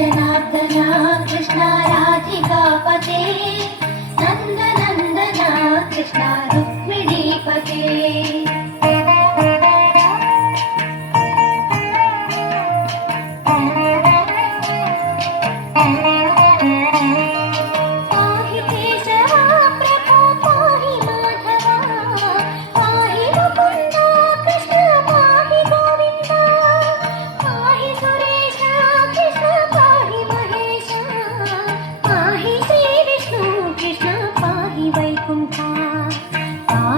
जनार्दना कृष्ण राधिकापते नन्दनन्दना कृष्ण रुक्मिणीपते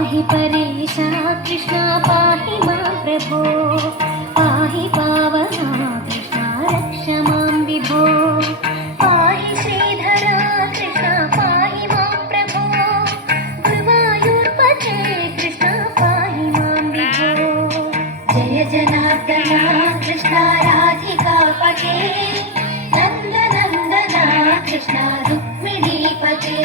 पाहि परेशा कृष्ण पाहि मां प्रभो पाहि पावना कृष्ण रक्ष मां विभो पाहि श्रीधरा कृष्ण पाहि मां प्रभो गुरुवायूर्पते कृष्ण पाहि मां विभो जय जनार्दना कृष्ण राधिकापते नन्दनन्दना कृष्ण रुक्मिणीपते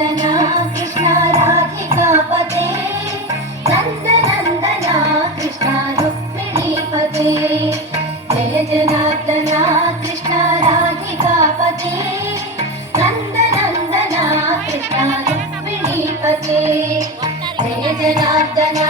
जनार्दना कृष्ण राधिकापते नन्दनन्दना कृष्ण रुक्मिणीपते जय जनार्दना कृष्ण राधिकापते नन्दनन्दना कृष्ण रुक्मिणीपते जय जनार्दना